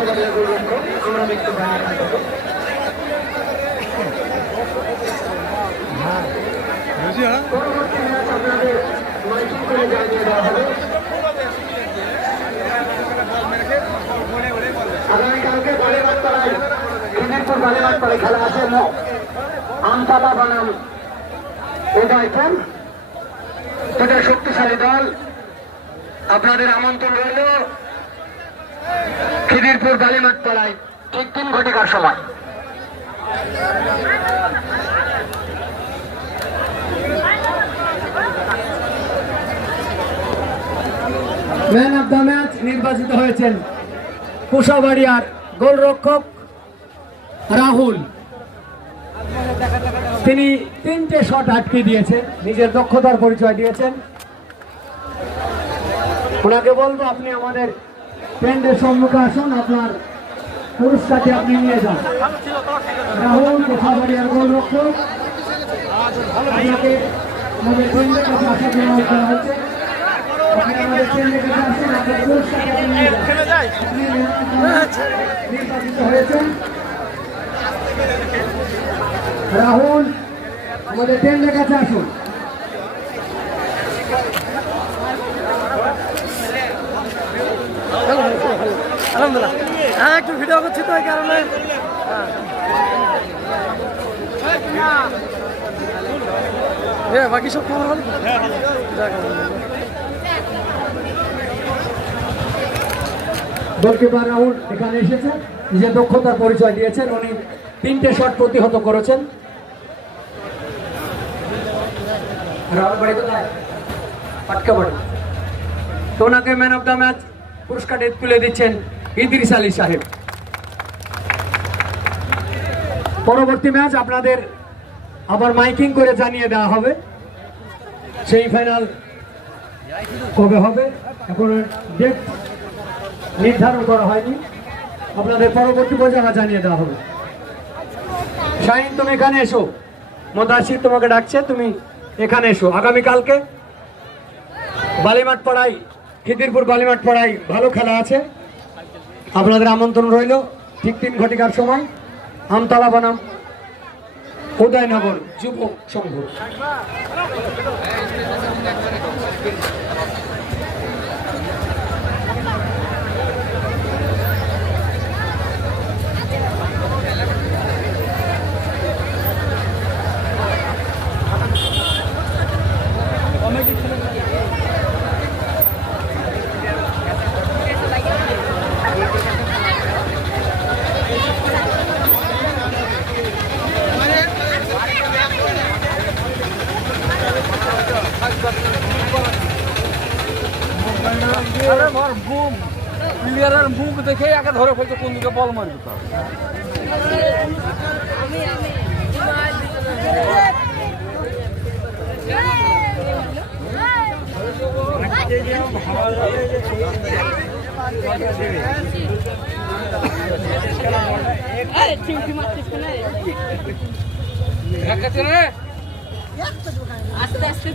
হাসপাতালের লক্ষ্য আমরা ব্যক্ত পরবর্তী ম্যাচ আপনাদের মাইকিং করে জানিয়ে দেওয়া শক্তিশালী দল আপনাদের আমন্ত্রণ রইল খিদিরপুর বালিমাতপাড়ায় ঠিক তিন ঘটিকার সময়। ম্যান অফ দ্য ম্যাচ নির্বাচিত হয়েছেন কুশাবাড়িয়ার গোলরক্ষক রাহুল। তিনি তিনটে শট আটকে দিয়েছেন নিজের দক্ষতার পরিচয় দিয়েছেন। ওনাকে বলব, আপনি আমাদের ট্রেন্ডের সম্মুখে আসুন, আপনার পুরস্কারটি আপনি নিয়ে যান। রাহুল কুশাবাড়িয়ার গোলরক্ষক। আপনাকে আমাদের কাছে করা হচ্ছে। রাহুল, আমাদের ট্রেন্ডের কাছে আসুন। আলহামদুলিল্লাহ। হ্যাঁ একটু ভিডিও করছি তো এই কারণে। হ্যাঁ। বাকি সব খবর ভালো গোলকিপার রাহুল এখানে এসেছেন। নিজের দক্ষতার পরিচয় দিয়েছেন। উনি তিনটে শট প্রতিহত করেছেন। রাহুল বাড়ি কোথায়? পাটকা বাড়ি তো ওনাকে ম্যান অফ দ্য ম্যাচ পুরস্কারটি তুলে দিচ্ছেন ইদ্রিস আলী সাহেব। পরবর্তী ম্যাচ আপনাদের আবার মাইকিং করে জানিয়ে দেওয়া হবে। সেই ফাইনাল কবে হবে? এখন ডেট নির্ধারণ করা হয়নি। আপনাদের পরবর্তী পর্যায়ে জানিয়ে দেওয়া হবে। শাহিন, তুমি এখানে এসো। মোদাসির তোমাকে ডাকছে, তুমি এখানে এসো। আগামীকালকে বালিমাঠ পাড়ায় খিদিরপুর বালিমাঠ পাড়ায় ভালো খেলা আছে। আপনাদের আমন্ত্রণ রইল। ঠিক তিন ঘটিকার সময় আমতলা বনাম উদয়নগর যুব সংঘ। আমার বুম। প্লেয়ারের মুখ দেখে একে ধরে ফেলছে কোন দিকে বল মারবে আস্তে আস্তে।